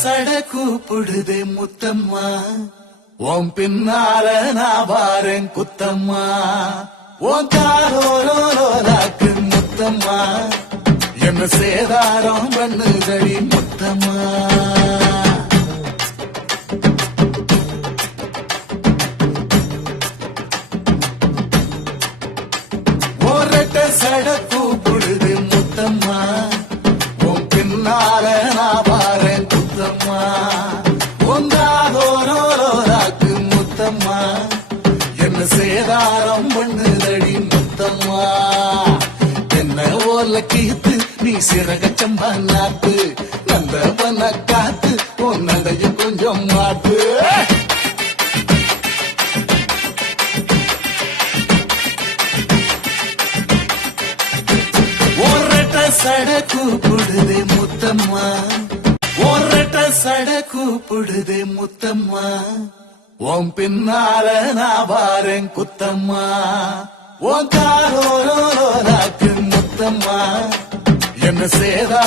சட கூப்பிடுதே முத்தம்மா, உன் பின்னால நான் வாரேன் குத்தம்மா, உன் காரோராக்கு முத்தம்மா, என்ன சேதாரம் பண்ணுதடி முத்தம்மா. சட கூப்பிடுது முத்தம்மா, உன் பின்னால நான் வாரேன் குத்தம்மா, உங்காதோராக்கு முத்தம்மா, என்ன சேதாரம் பண்ணுதடி முத்தம்மா. என்ன ஓல கீத்து நீ சிறகச்சம்பா நாத்து, நந்தவன காத்து உன் நடைய கொஞ்சம் மாத்து. சட கூப்பிடுதே முத்தம்மா, ஒரட்ட சட கூப்பிடுதே முத்தம்மா, உன் பின்னால நான் வாரேன் குத்தம்மா, உன் காரோராக்கு முத்தம்மா, என்ன சேதா